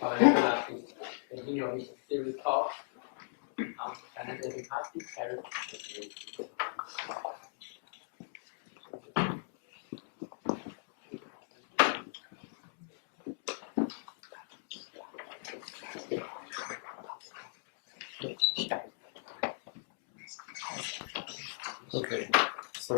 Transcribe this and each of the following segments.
Papanikolas to continue his series talk on analyzing positive characteristics. Okay, so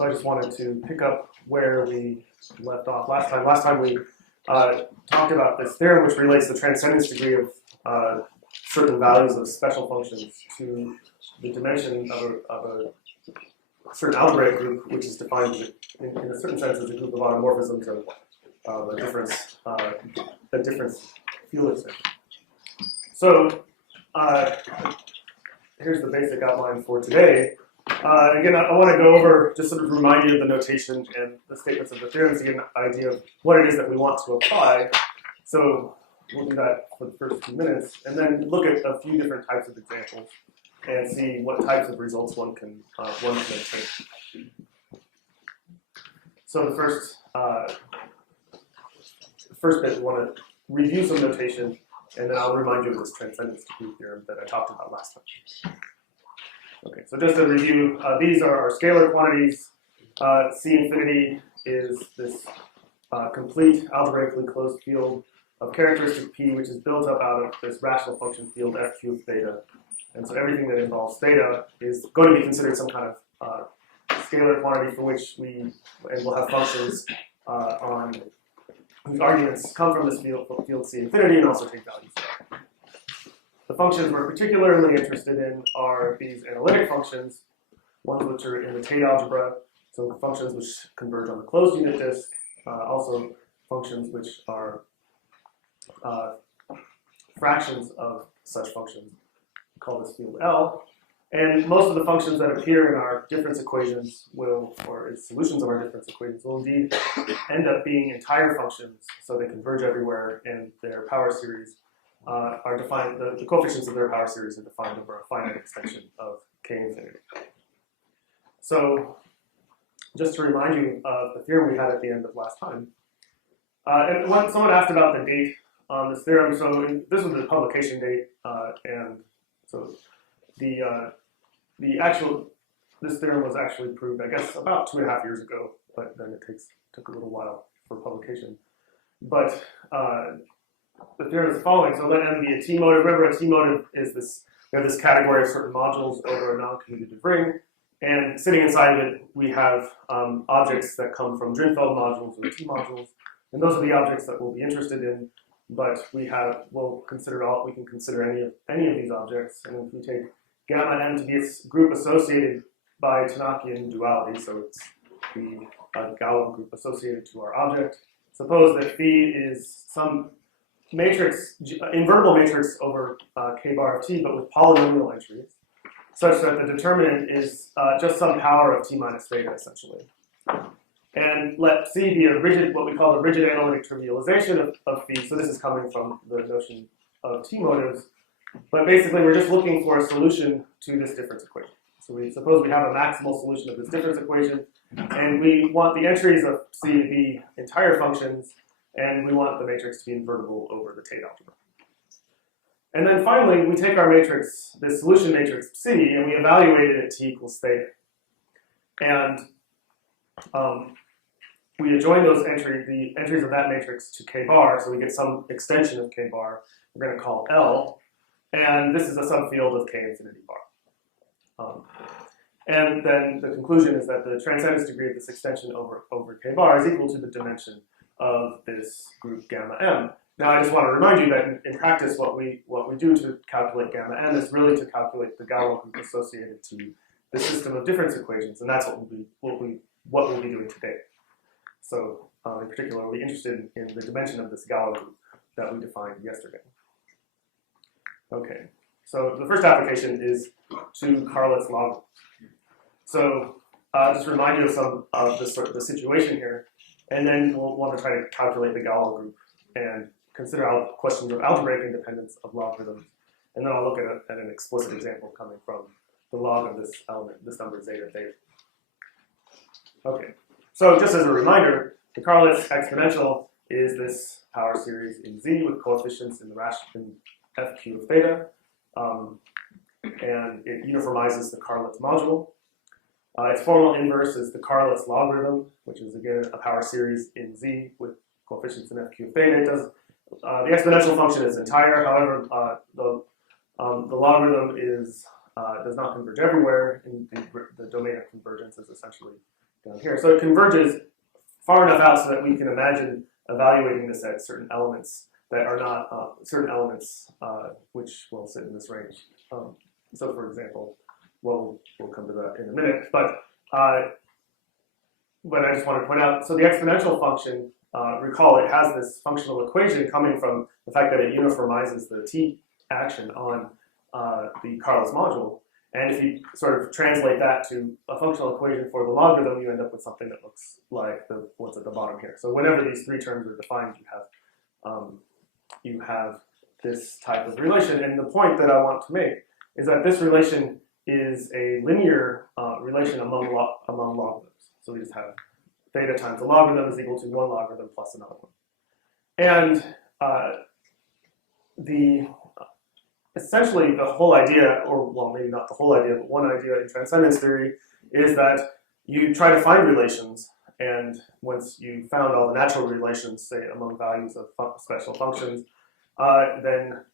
I just wanted to pick up where we left off last time. Last time we talked about this theorem which relates the transcendence degree of certain values of special functions to the dimension of a certain algebraic group, which is defined in a certain sense as a group of automorphisms of a difference field extension. So here's the basic outline for today. Again, I want to go over, just sort of remind you of the notation and the statements of the theorems to get an idea of what it is that we want to apply. So we'll do that for the first few minutes, and then look at a few different types of examples and see what types of results one can obtain. So the first bit, we want to review some notation, and then I'll remind you of this transcendence degree theorem that I talked about last time. Okay, so just to review, these are our scalar quantities. C infinity is this complete algebraically closed field of characteristic P, which is built up out of this rational function field F cubed theta. And so everything that involves theta is going to be considered some kind of scalar quantity for which we'll have functions on whose arguments come from this field C infinity and also take values there. The functions we're particularly interested in are these analytic functions, ones which are in the Tate algebra, so functions which converge on the closed unit disk, also functions which are fractions of such functions. We call this field L. And most of the functions that appear in our difference equations or as solutions of our difference equations will indeed end up being entire functions, so they converge everywhere, and their power series are defined, the coefficients of their power series are defined over a finite extension of K infinity. So just to remind you of the theorem we had at the end of last time, and when someone asked about the date on this theorem, so this was the publication date, and so this theorem was actually proved, I guess, about 2.5 years ago, but then it took a little while for publication. But the theorem is the following. So let M be a T-motive. Remember, a T-motive is this, we have this category of certain modules over a non-commutative ring, and sitting inside of it, we have objects that come from Drinfeld modules or T-modules, and those are the objects that we'll be interested in. But we can consider any of these objects, and if we take gamma n to be a group associated by Tanakian duality, so it's the Galois group associated to our object. Suppose that phi is some matrix, invertible matrix over k bar of t, but with polynomial entries, such that the determinant is just some power of t minus theta, essentially. And let C be a rigid, what we call the rigid analytic trivialization of phi. So this is coming from the notion of T-motives. But basically, we're just looking for a solution to this difference equation. So we suppose we have a maximal solution of this difference equation, and we want the entries of C to be entire functions, and we want the matrix to be invertible over the Tate algebra. And then finally, we take our matrix, this solution matrix C, and we evaluate it at t equals theta. And we adjoin the entries of that matrix to k bar, so we get some extension of k bar we're going to call L, and this is a subfield of k infinity bar. And then the conclusion is that the transcendence degree of this extension over k bar is equal to the dimension of this group gamma m. Now I just want to remind you that in practice what we do to calculate gamma n is really to calculate the Galois group associated to the system of difference equations, and that's what we'll be doing today. So in particular, we'll be interested in the dimension of this Galois group that we defined yesterday. Okay, so the first application is to Carlet's logarithm. So just remind you of some of the situation here, and then we'll want to try to calculate the Galois group and consider questions of algebraic independence of logarithms. And then I'll look at an explicit example coming from the log of this element, this number zeta theta. Okay, So just as a reminder, the Carlitz exponential is this power series in Z with coefficients in the ration FQ of theta, and it uniformizes the Carlitz module. Its formal inverse is the Carlitz logarithm, which is again a power series in Z with coefficients in FQ of theta. It does, the exponential function is entire, however, the logarithm does not converge everywhere, and the domain of convergence is essentially down here. So it converges far enough out so that we can imagine evaluating this at certain elements that are not certain elements which will sit in this range. So for example, well, we'll come to that in a minute, but I just want to point out, so the exponential function, recall it has this functional equation coming from the fact that it uniformizes the t action on the Carlitz module. And if you sort of translate that to a functional equation for the logarithm, you end up with something that looks like the what's at the bottom here. So whenever these three terms are defined, you have this type of relation. And the point that I want to make is that this relation is a linear relation among logarithms. So we just have theta times the logarithm is equal to one logarithm plus another one. And essentially the whole idea, or well, maybe not the whole idea, but one idea in transcendence theory is that you try to find relations, and once you found all the natural relations, say among values of special functions, then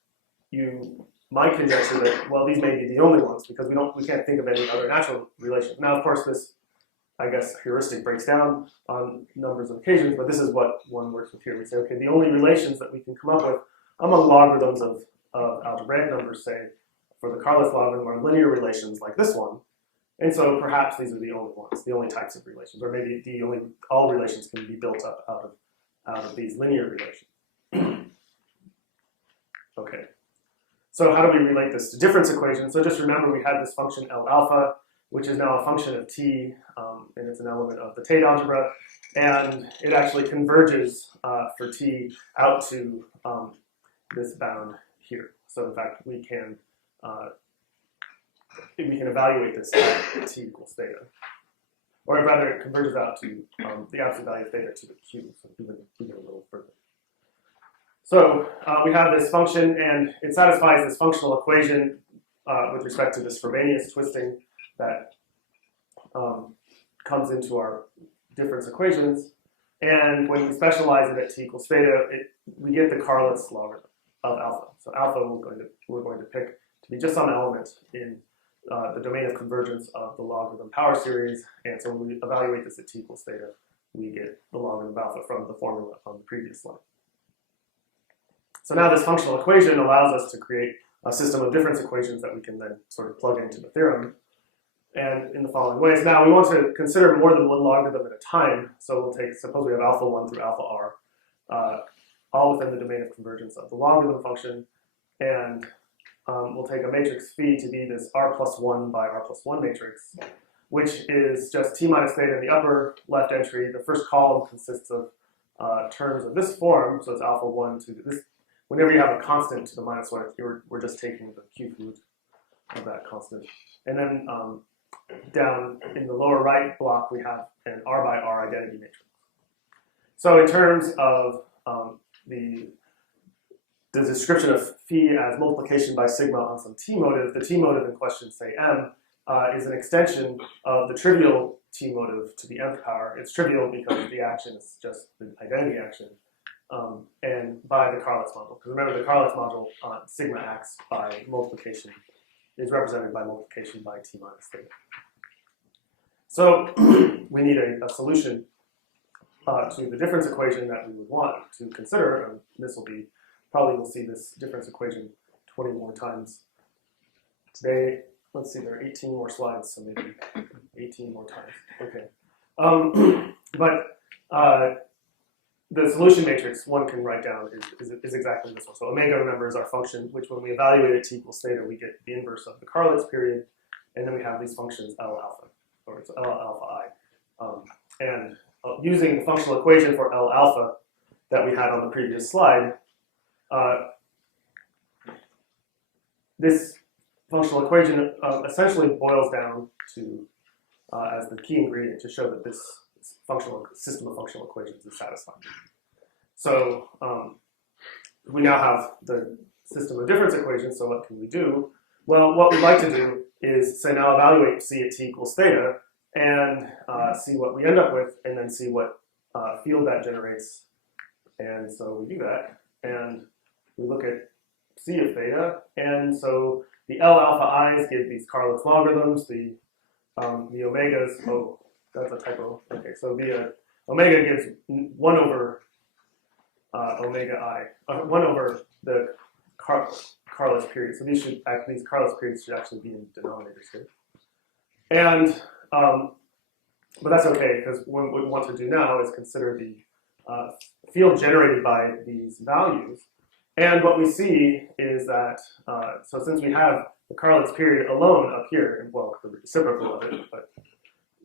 you might conjecture that, well, these may be the only ones because we can't think of any other natural relations. Now, of course, this, I guess, heuristic breaks down on numbers of occasions, but this is what one works with here. We say, okay, the only relations that we can come up with among logarithms of algebraic numbers, say, for the Carlitz logarithm are linear relations like this one. And so perhaps these are the only ones, the only types of relations, or maybe all relations can be built up out of these linear relations. Okay. So how do we relate this to difference equations? So just remember we had this function L alpha, which is now a function of t, and it's an element of the Tate algebra, and it actually converges for t out to this bound here. So in fact, we can evaluate this at t equals theta, or rather, it converges out to the absolute value of theta to the q. So even a little further. So we have this function, and it satisfies this functional equation with respect to this Frobenius twisting that comes into our difference equations. And when we specialize it at t equals theta, we get the Carlitz logarithm of alpha. So alpha we're going to pick to be just some element in the domain of convergence of the logarithm power series. And so when we evaluate this at t equals theta, we get the logarithm of alpha from the formula on the previous slide. So now this functional equation allows us to create a system of difference equations that we can then sort of plug into the theorem. And in the following ways. Now we want to consider more than one logarithm at a time. So we'll take, suppose we have alpha 1 through alpha r, all within the domain of convergence of the logarithm function. And we'll take a matrix phi to be this r plus 1 by r plus 1 matrix, which is just t minus theta in the upper left entry. The first column consists of terms of this form. So it's alpha 1 to this. Whenever you have a constant to the minus 1, we're just taking the cube root of that constant. And then down in the lower right block, we have an r by r identity matrix. So in terms of the description of phi as multiplication by sigma on some t motive, the t motive in question, say m, is an extension of the trivial t motive to the nth power. It's trivial because the action is just the identity action. And by the Carlitz module. Because remember, the Carlitz module sigma acts by multiplication, is represented by multiplication by t minus theta. So we need a solution to the difference equation that we would want to consider. And this will be, probably we'll see this difference equation 20 more times today. Let's see, there are 18 more slides, so maybe 18 more times. Okay. The solution matrix one can write down is exactly this one. So omega, remember, is our function, which when we evaluate at t equals theta, we get the inverse of the Carlitz period. And then we have these functions L alpha, or it's L alpha I. Using the functional equation for L alpha that we had on the previous slide, this functional equation essentially boils down to, as the key ingredient, to show that this system of functional equations is satisfied. So we now have the system of difference equations, so what can we do? Well, what we'd like to do is say now evaluate C at t equals theta and see what we end up with, and then see what field that generates. And so we do that, and we look at C of theta, and so the L alpha i's give these Carlitz logarithms, the omegas, oh, that's a typo. Okay, so the omega gives 1 over omega I, 1 over the Carlitz period. So these Carlitz periods should actually be in denominators here. And, but that's okay, because what we want to do now is consider the field generated by these values. And what we see is that, so since we have the Carlitz period alone up here, well, the reciprocal of it, but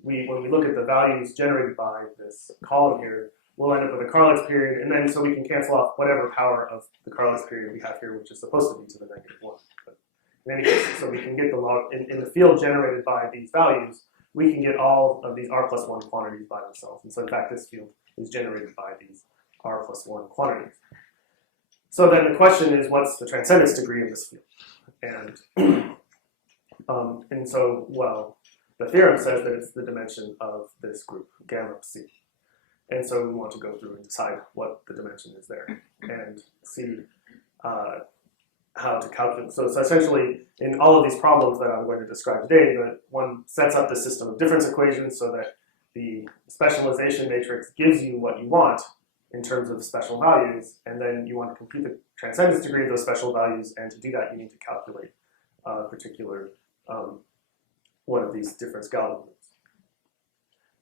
when we look at the values generated by this column here, we'll end up with a Carlitz period, and then so we can cancel off whatever power of the Carlitz period we have here, which is supposed to be to the -1. But in any case, so we can get the log, in the field generated by these values, we can get all of these r+1 quantities by themselves. And so in fact, this field is generated by these r+1 quantities. So then the question is, what's the transcendence degree of this field? And so, well, the theorem says that it's the dimension of this group, gamma C. And so we want to go through and decide what the dimension is there and see how to calculate. So essentially, in all of these problems that I'm going to describe today, that one sets up the system of difference equations so that the specialization matrix gives you what you want in terms of special values, and then you want to compute the transcendence degree of those special values, and to do that you need to calculate a particular one of these difference algorithms.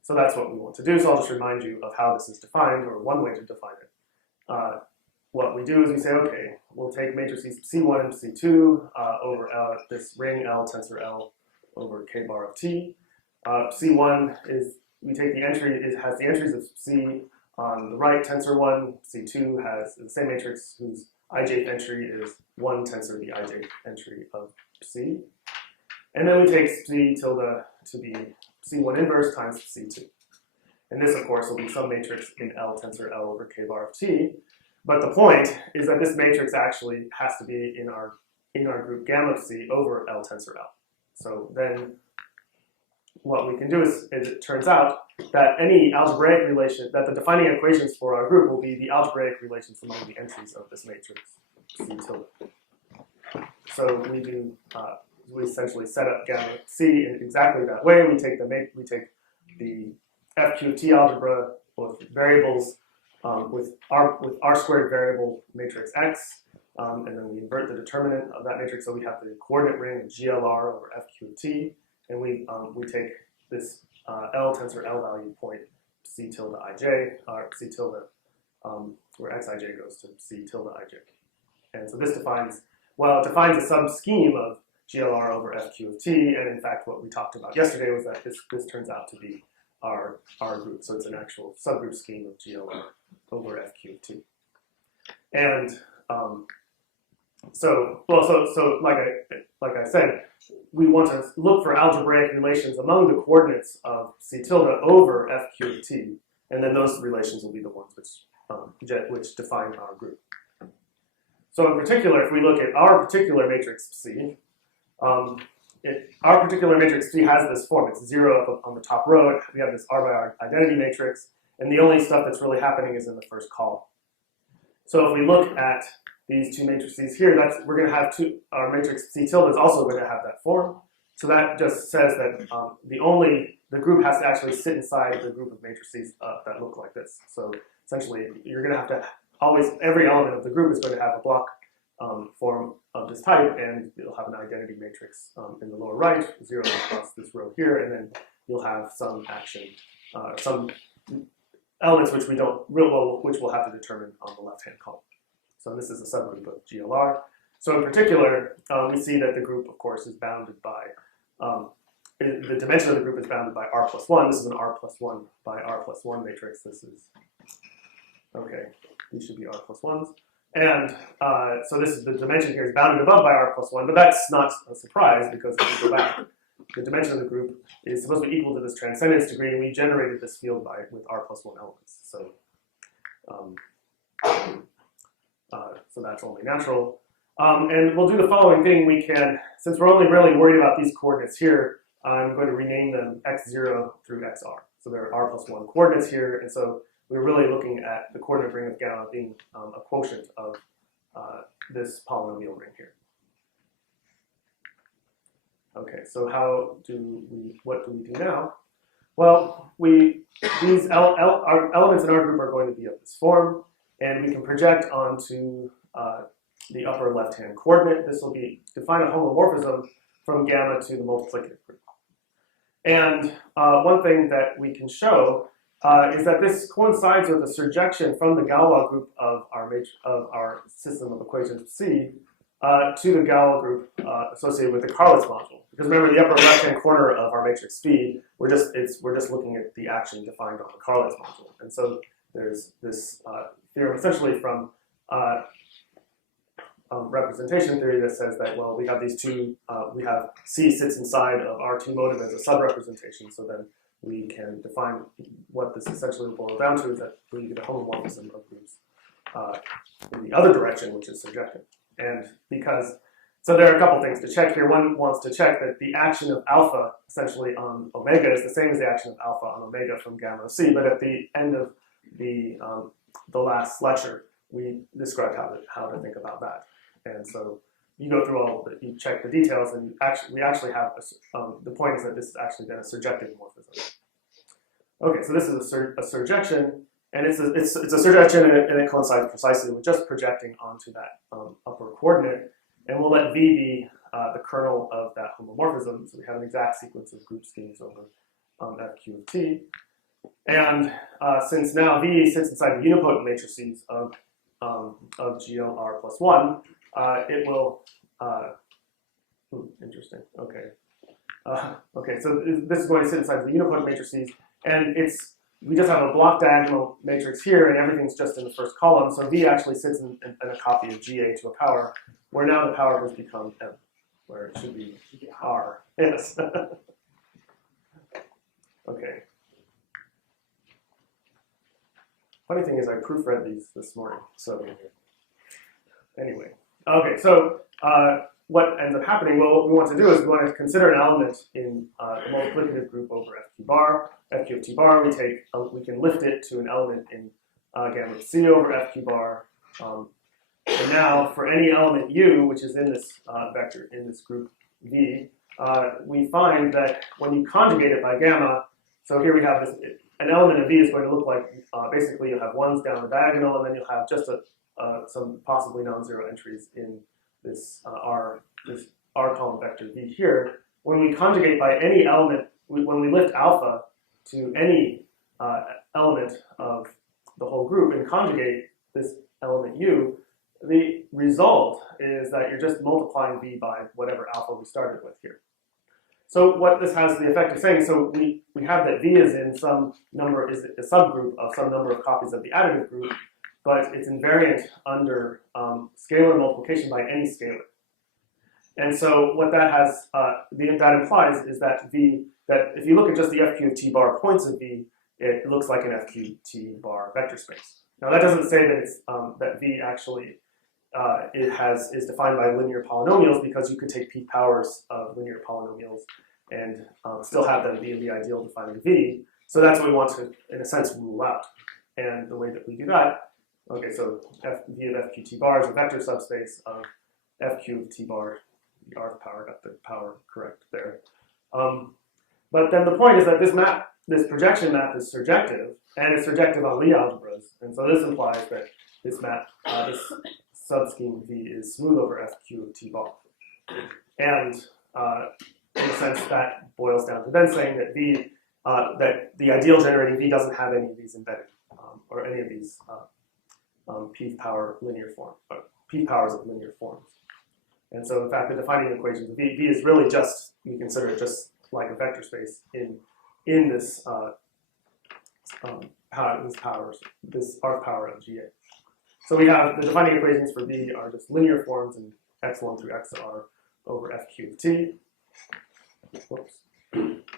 So that's what we want to do, so I'll just remind you of how this is defined, or one way to define it. What we do is we say, okay, we'll take matrices C1 and C2 over L, this ring L tensor L over K bar of T. C1 is, we take the entry, it has the entries of C on the right, tensor 1. C2 has the same matrix whose ijth entry is 1 tensor the ijth entry of C. And then we take C tilde to be C1 inverse times C2. And this, of course, will be some matrix in L tensor L over K bar of T. But the point is that this matrix actually has to be in our group gamma of C over L tensor L. So then what we can do is it turns out that any algebraic relation, that the defining equations for our group will be the algebraic relations among the entries of this matrix, C tilde. So we do, we essentially set up gamma C in exactly that way. We take the FQ of T algebra with variables, with R squared variable matrix X, and then we invert the determinant of that matrix, so we have the coordinate ring of GLR over FQ of T, and we take this L tensor L value point C tilde ij, or C tilde, where Xij goes to C tilde ij. And so this defines, well, it defines a sub-scheme of GLR over FQ of T, and in fact what we talked about yesterday was that this turns out to be our group, so it's an actual subgroup scheme of GLR over FQ of T. And so like I said, we want to look for algebraic relations among the coordinates of C tilde over FQ of T, and then those relations will be the ones which define our group. So in particular, if we look at our particular matrix C, our particular matrix C has this form. It's 0 up on the top row. We have this R by R identity matrix, and the only stuff that's really happening is in the first column. So if we look at these two matrices here, we're going to have our matrix C tilde is also going to have that form. So that just says that the group has to actually sit inside the group of matrices that look like this. So essentially, you're going to have to every element of the group is going to have a block form of this type, and you'll have an identity matrix in the lower right, 0 across this row here, and then you'll have some action, some elements which we'll have to determine on the left-hand column. So this is a subgroup of GLR. So in particular, we see that the group, of course, is bounded by, the dimension of the group is bounded by R+1. This is an R+1 by R+1 matrix. This is, okay, these should be R+1s. And so this is the dimension here is bounded above by R+1, but that's not a surprise because if you go back, the dimension of the group is supposed to be equal to this transcendence degree, and we generated this field with r+1 elements. So, so that's only natural. And we'll do the following thing. We can, since we're only really worried about these coordinates here, I'm going to rename them x0 through xr. So there are r+1 coordinates here, and so we're really looking at the coordinate ring of gamma being a quotient of this polynomial ring here. Okay, so what do we do now? Well, these our elements in our group are going to be of this form, and we can project onto the upper left-hand coordinate. This will define a homomorphism from gamma to the multiplicative group. And one thing that we can show is that this coincides with a surjection from the Galois group of our system of equations C to the Galois group associated with the Carlitz module. Because remember, the upper left-hand corner of our matrix B, we're just looking at the action defined on the Carlitz module. And so there's this theorem essentially from representation theory that says that, well, we have these two, we have C sits inside of our T motive as a sub-representation, so then we can define what this essentially boils down to, is that we get a homomorphism of groups in the other direction, which is surjective. And so there are a couple things to check here. One wants to check that the action of alpha essentially on omega is the same as the action of alpha on omega from gamma of C, but at the end of the last lecture, we described how to think about that. And so you go through you check the details, and we actually have, the point is that this is actually then a surjective morphism. Okay, so this is a surjection, and it's a surjection, and it coincides precisely with just projecting onto that upper coordinate, and we'll let V be the kernel of that homomorphism, so we have an exact sequence of group schemes over FQ of T. And since now V sits inside the unipotent matrices of GLR plus 1, it will, interesting, okay. Okay, so this is going to sit inside the unipotent matrices, and we just have a block diagonal matrix here, and everything's just in the first column, so V actually sits in a copy of GA to a power, where now the power has become M, where it should be R. Yes. Okay. Funny thing is I proofread these this morning, so anyway. Okay, so what ends up happening, well, what we want to do is we want to consider an element in the multiplicative group over FQ bar. FQ of T bar, we can lift it to an element in gamma of C over FQ bar. And now for any element U, which is in this vector, in this group V, we find that when you conjugate it by gamma, so here we have this, an element of V is going to look like, basically you'll have ones down the diagonal, and then you'll have just some possibly non-zero entries in this R column vector V here. When we conjugate by any element, when we lift alpha to any element of the whole group and conjugate this element U, the result is that you're just multiplying V by whatever alpha we started with here. So what this has the effect of saying, so we have that V is in some number, is a subgroup of some number of copies of the additive group, but it's invariant under scalar multiplication by any scalar. And so what that has, that implies is that that if you look at just the FQ of T bar points of V, it looks like an FQ T bar vector space. Now that doesn't say that it's that V actually is defined by linear polynomials, because you could take p powers of linear polynomials and still have them be in the ideal defining V. So that's what we want to, in a sense, rule out. And the way that we do that, okay, so V of FQ T bar is a vector subspace of FQ of T bar. The rth power, got the power correct there. But then the point is that this projection map is surjective, and it's surjective on Lie algebras. And so this implies that this map, this subscheme V is smooth over FQ of T bar. And in a sense, that boils down to then saying that that the ideal generating V doesn't have any of these embedded, or any of these p power linear form, p powers of linear forms. And so, in fact, the defining equation of V is really just, we consider it just like a vector space in this this rth power of GA. So we have the defining equations for V are just linear forms in x1 through xr over FQ of T. Whoops.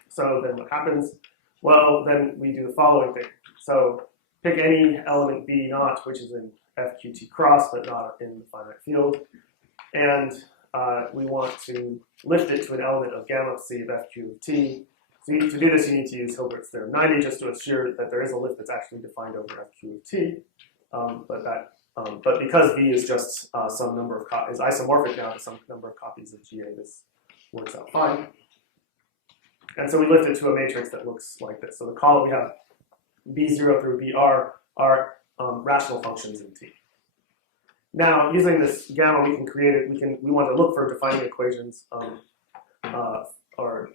So then what happens? Well, then we do the following thing. So pick any element B naught, which is in FQT cross, but not in the finite field. And we want to lift it to an element of gamma C of FQ of T. So to do this, you need to use Hilbert's theorem 90 just to assure that there is a lift that's actually defined over FQ of T. But because V is just some number of is isomorphic now to some number of copies of GA, this works out fine. And so we lift it to a matrix that looks like this. So the column we have B0 through BR are rational functions in T. Now, using this gamma, we can create it. We want to look for defining equations or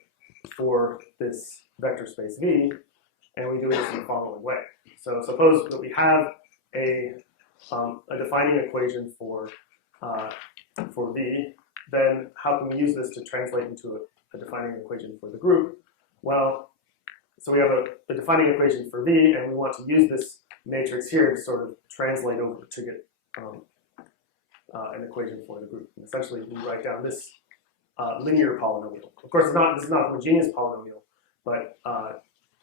for this vector space V, and we do this in the following way. So suppose that we have a defining equation for V. Then how can we use this to translate into a defining equation for the group? Well, so we have a defining equation for V, and we want to use this matrix here to sort of translate over to get an equation for the group. And essentially, we write down this linear polynomial. Of course, this is not a homogeneous polynomial, but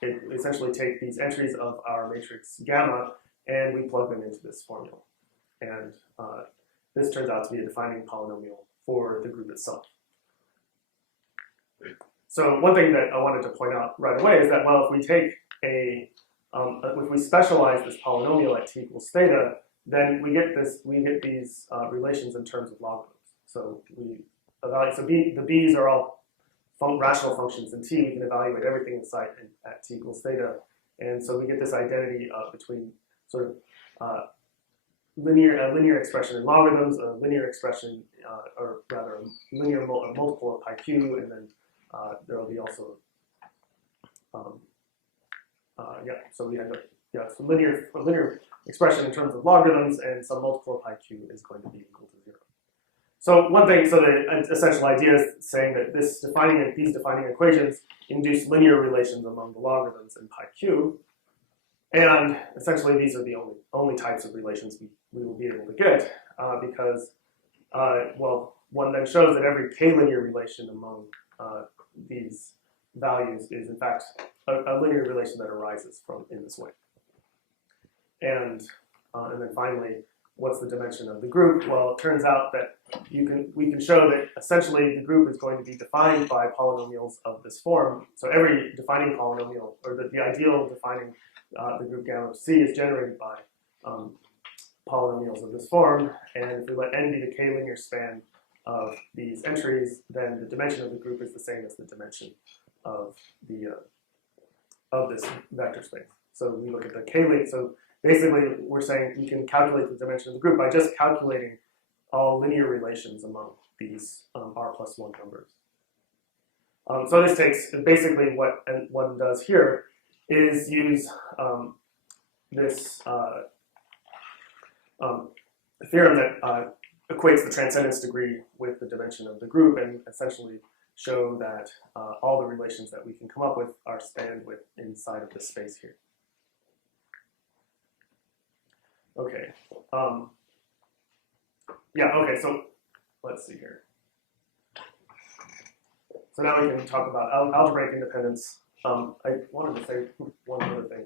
it essentially takes these entries of our matrix gamma, and we plug them into this formula. And this turns out to be a defining polynomial for the group itself. So one thing that I wanted to point out right away is that, well, if we take if we specialize this polynomial at t equals theta, then we get these relations in terms of logarithms. So we evaluate. So the b's are all rational functions in t. We can evaluate everything inside at t equals theta, and so we get this identity between sort of linear expression in logarithms, a linear expression, or rather a linear multiple of pi q, and then there will be also so we end up so linear expression in terms of logarithms, and some multiple of pi q is going to be equal to 0. So one thing, so the essential idea is saying that these defining equations induce linear relations among the logarithms in pi q, and essentially these are the only types of relations we will be able to get because well, one then shows that every k-linear relation among these values is in fact a linear relation that arises from in this way. And then finally, what's the dimension of the group? Well, it turns out that we can show that essentially the group is going to be defined by polynomials of this form. So every defining polynomial, or the ideal defining the group gamma of C, is generated by polynomials of this form. And if we let n be the k-linear span of these entries, then the dimension of the group is the same as the dimension of this vector space. So we look at the k-linear. So basically, we're saying we can calculate the dimension of the group by just calculating all linear relations among these r+1 numbers. So this takes, basically what one does here is use this theorem that equates the transcendence degree with the dimension of the group, and essentially show that all the relations that we can come up with are spanned with inside of this space here. Okay. Okay, so let's see here. So now we can talk about algebraic independence. I wanted to say one other thing,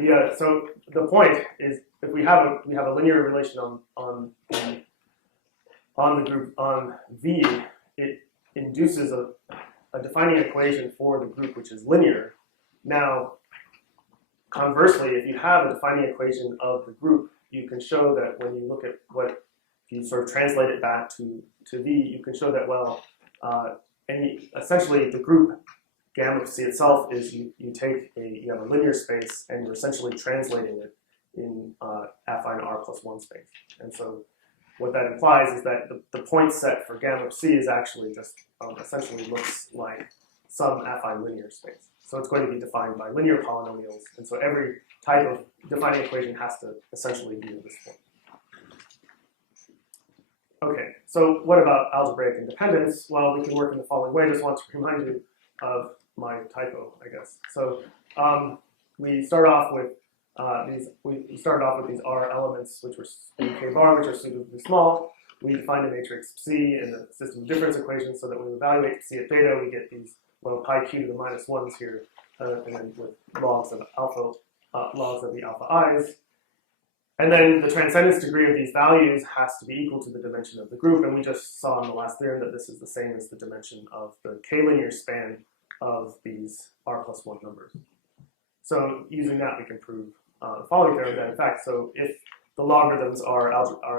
I guess. So the point is, if we have a linear relation on the group on V, it induces a defining equation for the group which is linear. Now, conversely, if you have a defining equation of the group, you can show that when you look at if you sort of translate it back to V, you can show that, well, essentially the group gamma of C itself is you have a linear space, and you're essentially translating it in affine r+1 space. And so what that implies is that the point set for gamma of C is actually just essentially looks like some affine linear space. So it's going to be defined by linear polynomials, and so every type of defining equation has to essentially be in this form. Okay, so what about algebraic independence? Well, we can work in the following way. I just want to remind you of my typo, I guess. So we start off with these R elements, which were in K bar, which are suitably small. We define a matrix C in the system of difference equations, so that when we evaluate C at theta, we get these well, pi q to the minus 1s here, and then with logs of alpha, logs of the alpha i's. And then the transcendence degree of these values has to be equal to the dimension of the group, and we just saw in the last theorem that this is the same as the dimension of the k-linear span of these r plus 1 numbers. So using that, we can prove the following theorem that, in fact, so if the logarithms are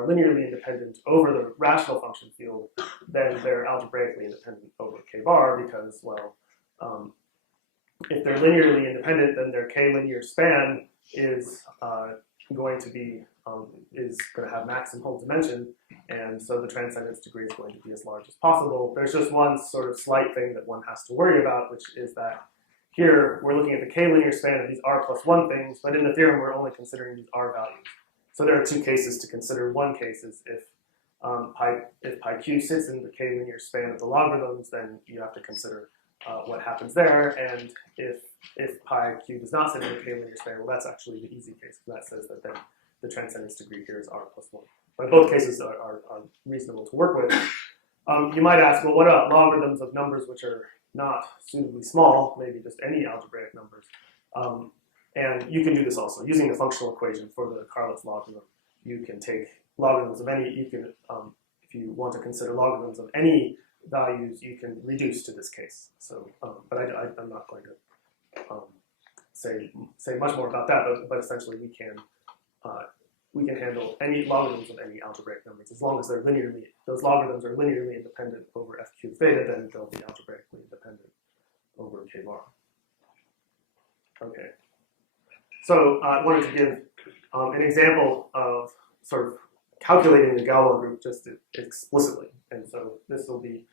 linearly independent over the rational function field, then they're algebraically independent over k-bar because, well, if they're linearly independent, then their k-linear span is going to have maximal dimension, and so the transcendence degree is going to be as large as possible. There's just one sort of slight thing that one has to worry about, which is that here we're looking at the k-linear span of these r plus 1 things, but in the theorem we're only considering these r values. So there are two cases to consider. One case is if pi q sits in the k-linear span of the logarithms, then you have to consider what happens there, and if pi q does not sit in the k-linear span, well, that's actually the easy case, because that says that then the transcendence degree here is r plus 1. But both cases are reasonable to work with. You might ask, well, what about logarithms of numbers which are not suitably small, maybe just any algebraic numbers? And you can do this also. Using the functional equation for the Carlitz logarithm, you can take logarithms of any, you can, if you want to consider logarithms of any values, you can reduce to this case. So, but I'm not going to say much more about that, but essentially we can handle any logarithms of any algebraic numbers as long as they're linearly, those logarithms are linearly independent over f cubed theta, then they'll be algebraically independent over k bar. Okay. So I wanted to give an example of sort of calculating the Galois group just explicitly. And so this will be,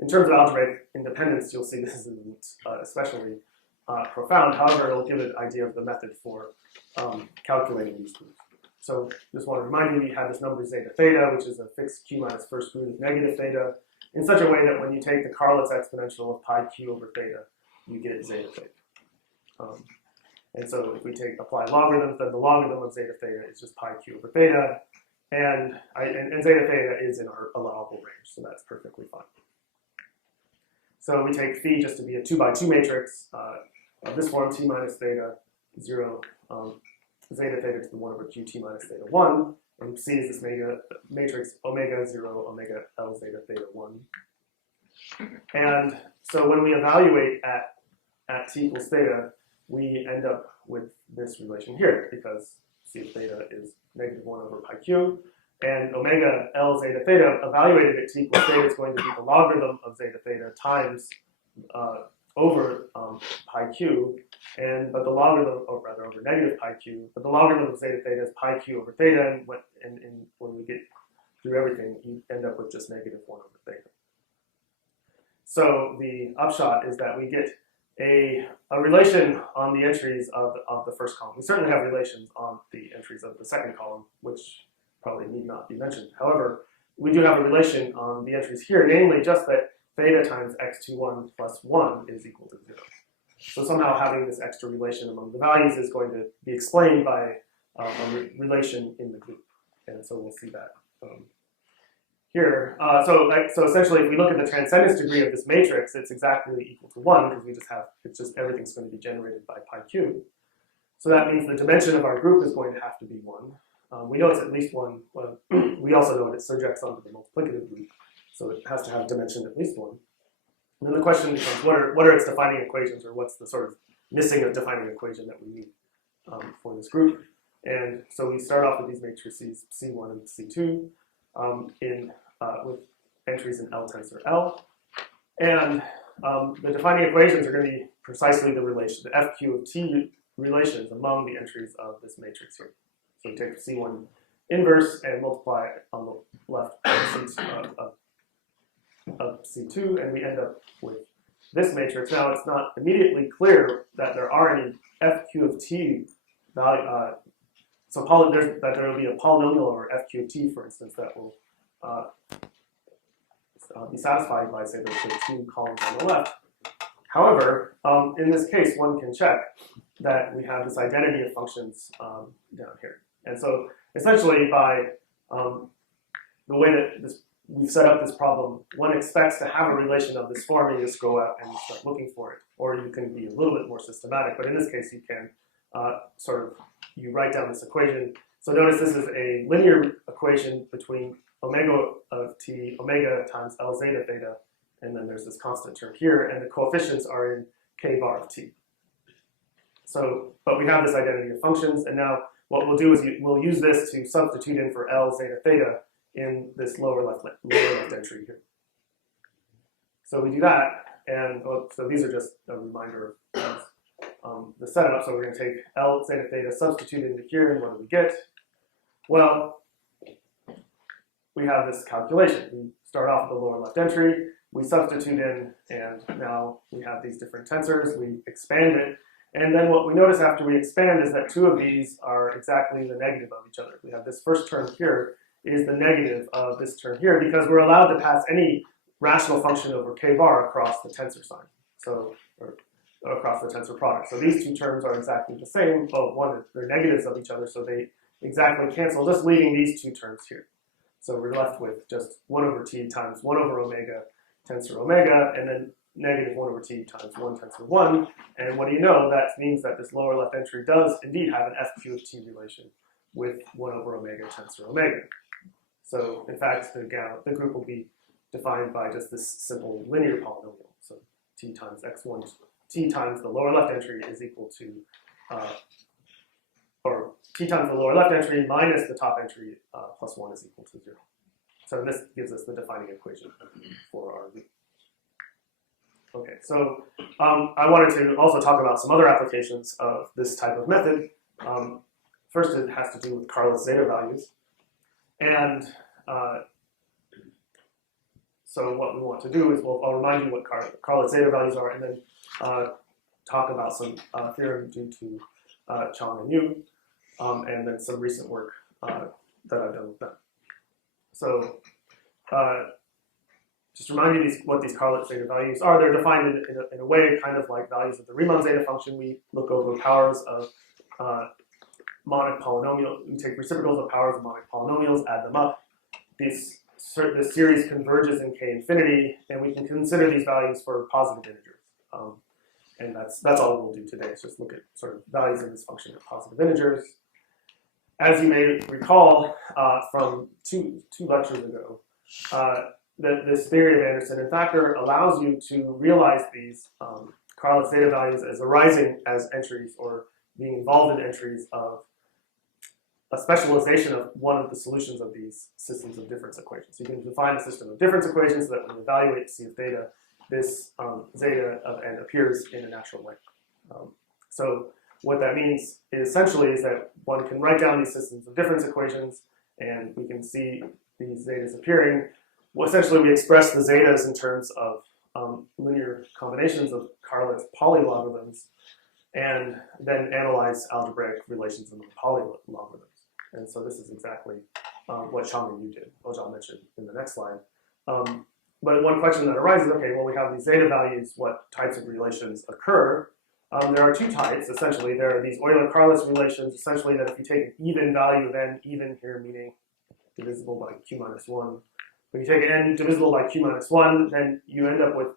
in terms of algebraic independence, you'll see this isn't especially profound. However, it'll give an idea of the method for calculating these groups. So just want to remind you, we have this number zeta theta, which is a fixed q minus first root of negative theta, in such a way that when you take the Carlitz exponential of pi q over theta, you get zeta theta. And so if we apply logarithms, then the logarithm of zeta theta is just pi q over theta, and zeta theta is in our allowable range, so that's perfectly fine. So we take phi just to be a 2 by 2 matrix of this form, t minus theta 0, zeta theta to the 1 over qt minus theta 1, and C is this matrix omega 0, omega L zeta theta 1. And so when we evaluate at t equals theta, we end up with this relation here, because C of theta is negative 1 over pi q, and omega L zeta theta evaluated at t equals theta is going to be the logarithm of zeta theta times over pi q, but the logarithm, or rather over negative pi q, but the logarithm of zeta theta is pi q over theta, and when we get through everything, you end up with just negative 1 over theta. So the upshot is that we get a relation on the entries of the first column. We certainly have relations on the entries of the second column, which probably need not be mentioned. However, we do have a relation on the entries here, namely just that theta times x21 plus 1 is equal to 0. So somehow having this extra relation among the values is going to be explained by a relation in the group. And so we'll see that here. So essentially, if we look at the transcendence degree of this matrix, it's exactly equal to 1, because we just have, everything's going to be generated by pi q. So that means the dimension of our group is going to have to be 1. We know it's at least 1. Well, we also know that it surjects onto the multiplicative group, so it has to have dimension at least 1. And then the question becomes, what are its defining equations, or what's the sort of missing a defining equation that we need for this group? And so we start off with these matrices C1 and C2 with entries in L tensor L. And the defining equations are going to be precisely the relation, the FQ of T relations among the entries of this matrix here. So we take C1 inverse and multiply it on the left of C2, and we end up with this matrix. Now, it's not immediately clear that there are any FQ of T value, that there will be a polynomial over FQ of T, for instance, that will be satisfied by, say, the 2 columns on the left. However, in this case, one can check that we have this identity of functions down here. And so, essentially, by the way that we've set up this problem, one expects to have a relation of this form, and you just go out and you start looking for it. Or you can be a little bit more systematic, but in this case you can you write down this equation. So notice this is a linear equation between omega of t, omega times L zeta theta, and then there's this constant term here, and the coefficients are in k bar of t. So, but we have this identity of functions, and now what we'll do is we'll use this to substitute in for L zeta theta in this lower left entry here. So we do that, and so these are just a reminder of the setup. So we're going to take L zeta theta, substitute into here, and what do we get? Well, we have this calculation. We start off with the lower left entry, we substitute in, and now we have these different tensors. We expand it, and then what we notice after we expand is that two of these are exactly the negative of each other. We have this first term here is the negative of this term here because we're allowed to pass any rational function over k bar across the tensor sign, so or across the tensor product. So these two terms are exactly the same. Oh, one, they're negatives of each other, so they exactly cancel, just leaving these two terms here. So we're left with just 1 over t times 1 over omega tensor omega, and then negative 1 over t times 1 tensor 1. And what do you know? That means that this lower left entry does indeed have an fq of t relation with 1 over omega tensor omega. So in fact, the group will be defined by just this simple linear polynomial. So t times x1, t times the lower left entry is equal to, or t times the lower left entry minus the top entry plus 1 is equal to 0. So this gives us the defining equation for our loop. Okay, so I wanted to also talk about some other applications of this type of method. First, it has to do with Carlot's zeta values. And so what we want to do is I'll remind you what Carlot's zeta values are, and then talk about some theorem due to Chang and Yu, and then some recent work that I've done with them. So just remind you what these Carlot zeta values are. They're defined in a way kind of like values of the Riemann zeta function. We look over powers of monic polynomial. We take reciprocals of powers of monic polynomials, add them up. This series converges in k infinity, and we can consider these values for positive integers. And that's all we'll do today. Is just look at sort of values of this function of positive integers. As you may recall from two lectures ago, this theory of Anderson and Thacker allows you to realize these Carlot zeta values as arising as entries or being involved in entries of a specialization of one of the solutions of these systems of difference equations. So you can define a system of difference equations so that when you evaluate C of theta, this zeta of n appears in a natural way. So what that means essentially is that one can write down these systems of difference equations, and we can see these zetas appearing. Well, essentially, we express the zetas in terms of linear combinations of Carlot's polylogarithms, and then analyze algebraic relations among polylogarithms. And so this is exactly what Chang and Yu did, which I'll mention in the next slide. But one question that arises, okay, well, we have these zeta values, what types of relations occur? There are two types, essentially. There are these Euler-Carlot's relations, essentially that if you take an even value of n, even here meaning divisible by q minus 1, when you take n divisible by q minus 1, then you end up with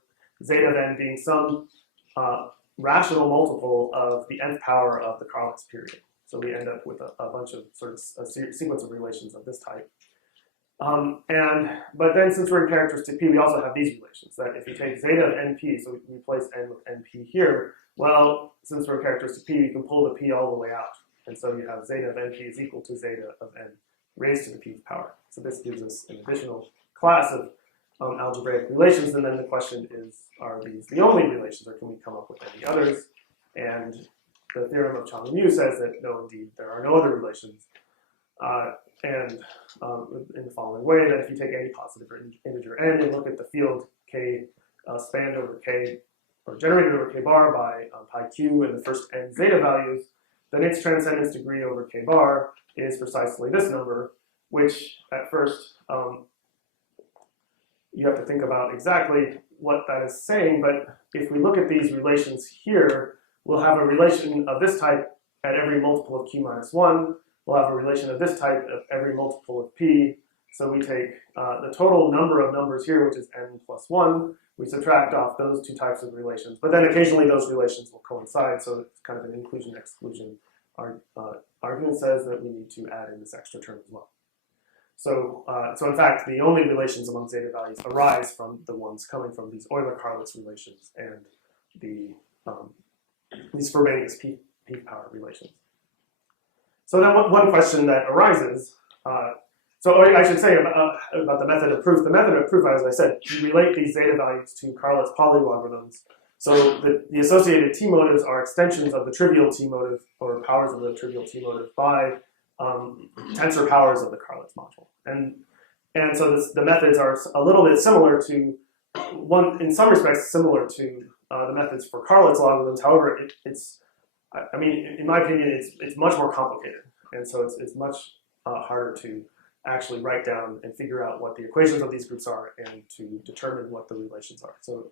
zeta of n being some rational multiple of the nth power of the Carlot's period. So we end up with a bunch of sort of a sequence of relations of this type. But then since we're in characteristic P, we also have these relations, that if you take zeta of np, so we replace n with np here, well, since we're in characteristic P, you can pull the P all the way out. And so you have zeta of np is equal to zeta of n raised to the pth power. So this gives us an additional class of algebraic relations, and then the question is, are these the only relations, or can we come up with any others? And the theorem of Chang and Yu says that no, indeed, there are no other relations. In the following way, that if you take any positive integer n and look at the field k spanned over k, or generated over k bar by pi q and the first n zeta values, then its transcendence degree over k bar is precisely this number, which at first you have to think about exactly what that is saying, but if we look at these relations here, we'll have a relation of this type at every multiple of q minus 1, we'll have a relation of this type of every multiple of p, So we take the total number of numbers here, which is n plus 1. We subtract off those two types of relations. But then occasionally those relations will coincide, so it's kind of an inclusion-exclusion. Our argument says that we need to add in this extra term as well. So in fact, the only relations among zeta values arise from the ones coming from these Euler-Karlitz relations and these Frobenius peak power relations. So then one question that arises, so I should say about the method of proof. The method of proof, as I said, you relate these zeta values to Karlitz polylogarithms. So the associated t-motives are extensions of the trivial t-motive, or powers of the trivial t-motive, by tensor powers of the Karlitz module. And so the methods are a little bit similar to, in some respects, similar to the methods for Karlitz logarithms. However, I mean, in my opinion, it's much more complicated. And so it's much harder to actually write down and figure out what the equations of these groups are and to determine what the relations are. So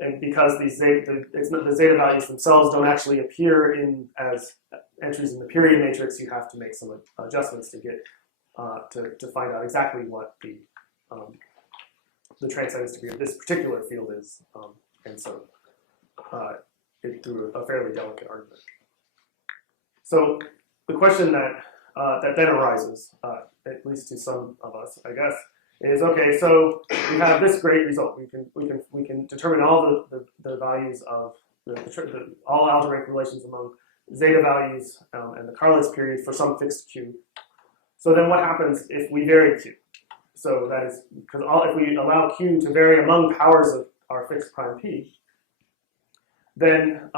and because the zeta values themselves don't actually appear as entries in the period matrix, you have to make some adjustments to get to find out exactly what the transcendence degree of this particular field is, and so through a fairly delicate argument. So the question that then arises, at least to some of us, I guess, is okay. So we have this great result. We can determine all the values of all algebraic relations among zeta values and the Karlitz period for some fixed q. So then what happens if we vary q? So that is because if we allow q to vary among powers of our fixed prime p, then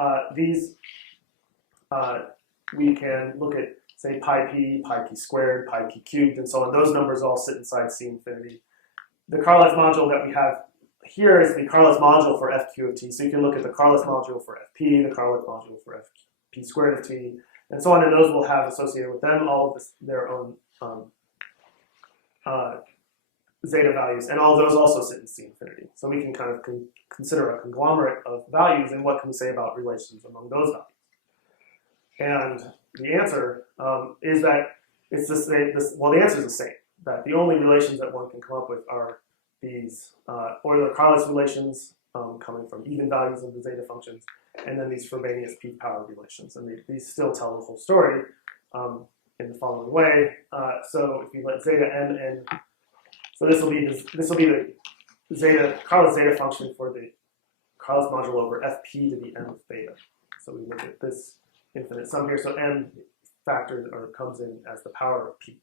we can look at, say, pi p squared, pi p cubed, and so on. Those numbers all sit inside C infinity. The Karlitz module that we have here is the Karlitz module for fq of t. So you can look at the Karlitz module for fp, the Karlitz module for fp squared of t, and so on. And those will have associated with them all of their own zeta values, and all of those also sit in C infinity. So we can kind of consider a conglomerate of values, and what can we say about relations among those values? And the answer is that it's the same. Well, the answer is the same. That the only relations that one can come up with are these Euler-Karlitz relations coming from even values of the zeta functions, and then these Frobenius peak power relations. And these still tell the whole story in the following way. So if you let zeta n, so this will be the zeta Karlitz zeta function for the Karlitz module over fp to the n of theta. So we look at this infinite sum here. So n factors or comes in as the power of p.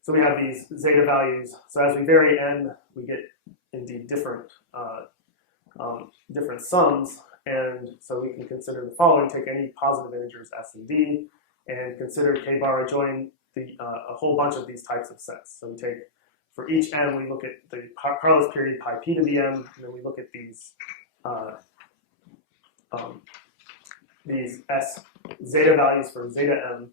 So we have these zeta values. So as we vary n, we get indeed different sums. And so we can consider the following: take any positive integers s and d, and consider k bar join a whole bunch of these types of sets. So we take, for each n, we look at the Karlitz period pi p to the m, and then we look at these s zeta values for zeta m,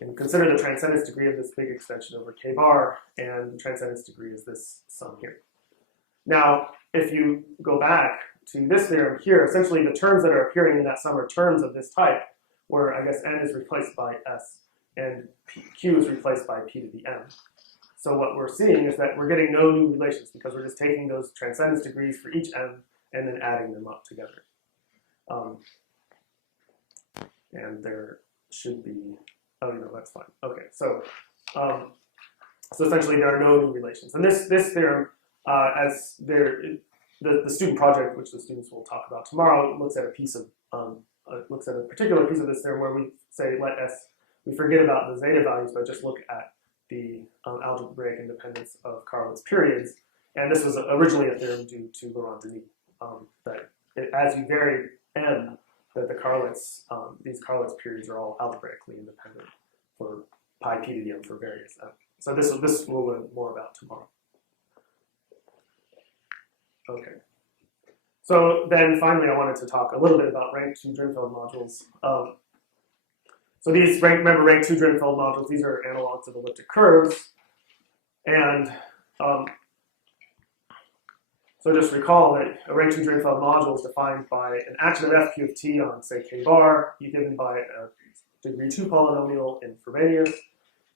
and consider the transcendence degree of this big extension over k bar, and the transcendence degree is this sum here. Now, if you go back to this theorem here, essentially the terms that are appearing in that sum are terms of this type, where I guess n is replaced by s, and q is replaced by p to the m. So what we're seeing is that we're getting no new relations, because we're just taking those transcendence degrees for each m and then adding them up together. And there should be, oh no, that's fine. Okay, so essentially there are no new relations. And this theorem, the student project, which the students will talk about tomorrow, looks at a particular piece of this theorem where we say we forget about the zeta values, but just look at the algebraic independence of Karlitz periods. And this was originally a theorem due to Laurent Denis, that as you vary n, that these Karlitz periods are all algebraically independent for pi p to the m for various m. So this we'll learn more about tomorrow. Okay. So then finally I wanted to talk a little bit about rank 2 Drinfeld modules. So these rank 2 Drinfeld modules, these are analogs of elliptic curves. And so just recall that a rank 2 Drinfeld module is defined by an action of fq of t on, say, k bar, given by a degree 2 polynomial in Frobenius.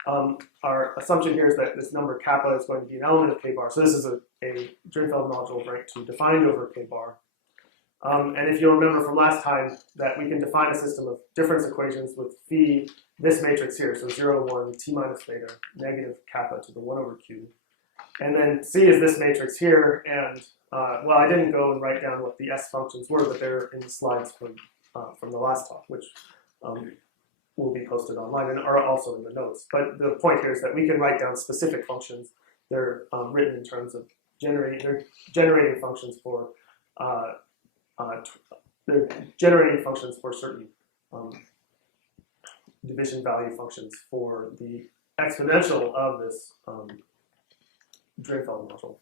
our assumption here is that this number kappa is going to be an element of k-bar. So this is a Drinfeld module of rank 2 defined over k-bar. And if you'll remember from last time that we can define a system of difference equations with phi, this matrix here, so 0, 1, t minus theta, negative kappa to the 1 over q. And then C is this matrix here, and well, I didn't go and write down what the S functions were, but they're in the slides from the last talk, which will be posted online and are also in the notes. But the point here is that we can write down specific functions. They're written in terms of generating functions for they're generating functions for certain division value functions for the exponential of this Drinfeld module.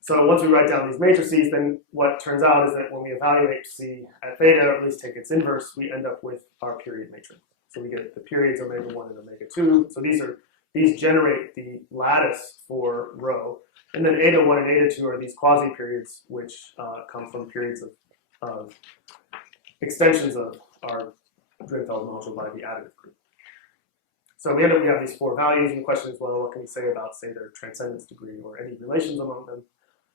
So once we write down these matrices, then what turns out is that when we evaluate C at theta, or at least take its inverse, we end up with our period matrix. So we get the periods omega 1 and omega 2. So these generate the lattice for rho. And then eta 1 and eta 2 are these quasi-periods, which come from periods of extensions of our Drinfeld module by the additive group. So we have these 4 values, and the question is, well, what can we say about, say, their transcendence degree or any relations among them?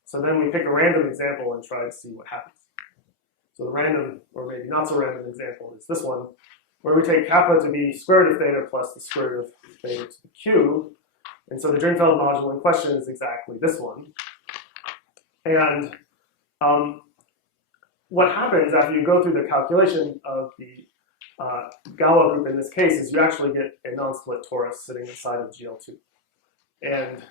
So then we pick a random example and try to see what happens. So the random, or maybe not so random example is this one, where we take kappa to be square root of theta plus the square root of theta to the q. And so the Drinfeld module in question is exactly this one. And what happens after you go through the calculation of the Galois group in this case is you actually get a non-split torus sitting inside of GL2. And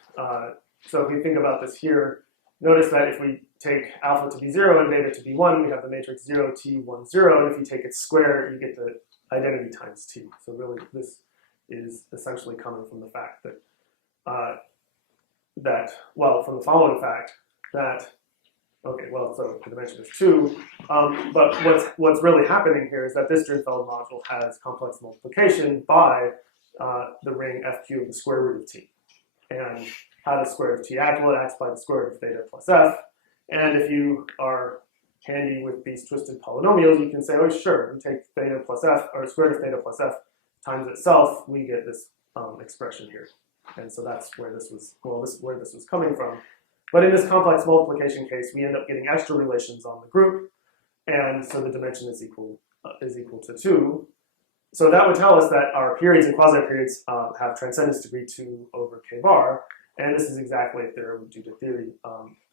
so if we think about this here, notice that if we take alpha to be 0 and beta to be 1, we have the matrix 0, t, 1, 0. And if you take its square, you get the identity times t. So really, this is essentially coming from the fact that, from the following fact that, okay, well, so the dimension is 2, but what's really happening here is that this Drinfeld module has complex multiplication by the ring FQ of the square root of t. And how does square root of t act? Well, it acts by the square root of theta plus f. And if you are handy with these twisted polynomials, you can say, oh, sure, we take theta plus f, or square root of theta plus f times itself, we get this expression here. And so that's where this was, well, this is where this was coming from. But in this complex multiplication case, we end up getting extra relations on the group, and so the dimension is equal to 2. So that would tell us that our periods and quasi-periods have transcendence degree 2 over k bar, and this is exactly a theorem due to theory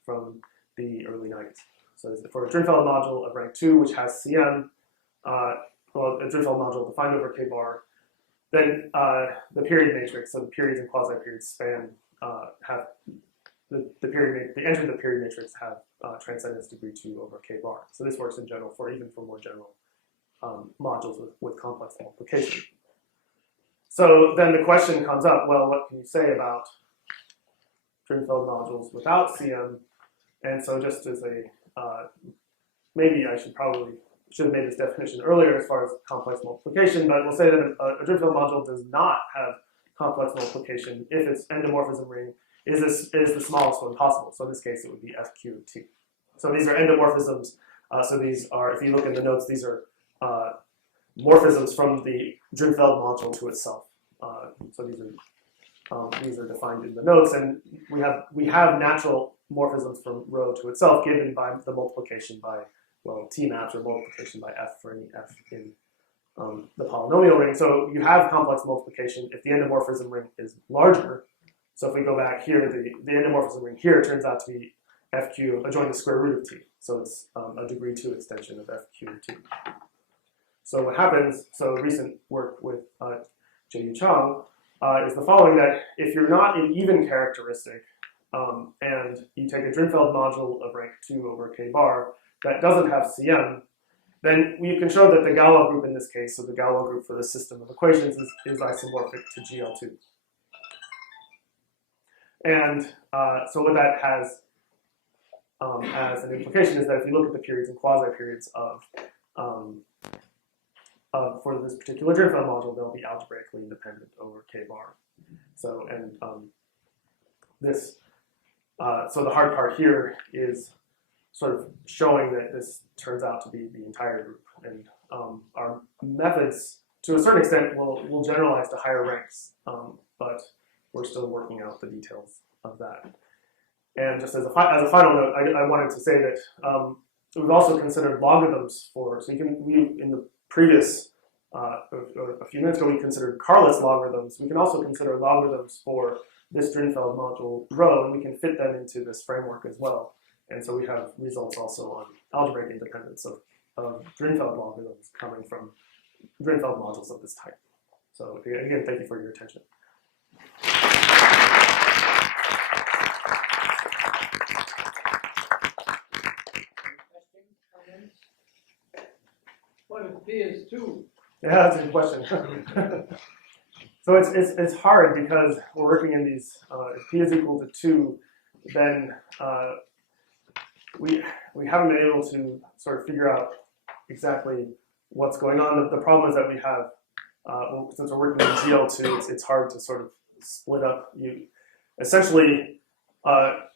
from the early 90s. So for a Drinfeld module of rank 2, which has CM, a Drinfeld module defined over k bar, then the period matrix, so the periods and quasi-periods span have the entry of the period matrix have transcendence degree 2 over k bar. So this works in general even for more general modules with complex multiplication. So then the question comes up, well, what can you say about Drinfeld modules without CM? And so just as a, maybe I should have made this definition earlier as far as complex multiplication, but we'll say that a Drinfeld module does not have complex multiplication if its endomorphism ring is the smallest one possible. So in this case, it would be FQ of T. So these are endomorphisms. So these are, if you look in the notes, these are morphisms from the Drinfeld module to itself. So these are defined in the notes, and we have natural morphisms from rho to itself given by the multiplication by, well, T maps or multiplication by F for any F in the polynomial ring. So you have complex multiplication if the endomorphism ring is larger. So if we go back here, the endomorphism ring here turns out to be FQ adjoining the square root of T. So it's a degree 2 extension of FQ of T. So what happens, so recent work with J.U. Chang is the following, that if you're not an even characteristic and you take a Drinfeld module of rank 2 over k bar that doesn't have CM, then we can show that the Galois group in this case, so the Galois group for the system of equations is isomorphic to GL2. And so what that has as an implication is that if you look at the periods and quasi-periods for this particular Drinfeld module, they'll be algebraically independent over k bar. So, and so the hard part here is sort of showing that this turns out to be the entire group. And our methods to a certain extent, will generalize to higher ranks, but we're still working out the details of that. And just as a final note, I wanted to say that we've also considered logarithms for, so in the previous, a few minutes ago, we considered Carless logarithms. We can also consider logarithms for this Drinfeld module rho, and we can fit them into this framework as well. And so we have results also on algebraic independence of Drinfeld logarithms coming from Drinfeld modules of this type. So again, thank you for your attention. What if P is 2? Yeah, that's a good question. So it's hard because we're working in these, if P is equal to 2, then we haven't been able to sort of figure out exactly what's going on. The problem is that we have, since we're working in GL2, it's hard to sort of split up. Essentially, part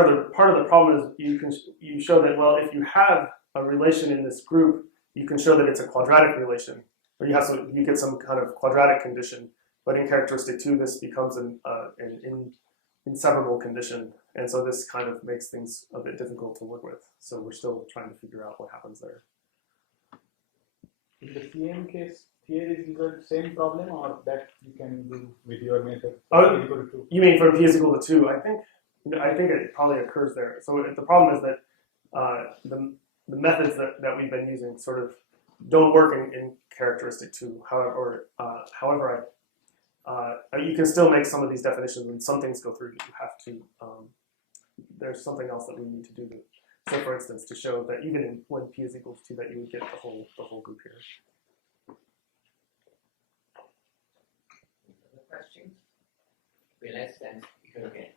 of the problem is you show that, well, if you have a relation in this group, you can show that it's a quadratic relation, or you get some kind of quadratic condition. But in characteristic 2, this becomes an inseparable condition, and so this kind of makes things a bit difficult to work with. So we're still trying to figure out what happens there. In the CM case, here is the same problem, or that you can do with your method? Oh, you mean for P is equal to 2? I think it probably occurs there. So the problem is that the methods that we've been using sort of don't work in characteristic 2. However, you can still make some of these definitions when some things go through. You have to. There's something else that we need to do. So, for instance, to show that even when P is equal to 2, that you would get the whole group here. Other questions? We're less than equal again.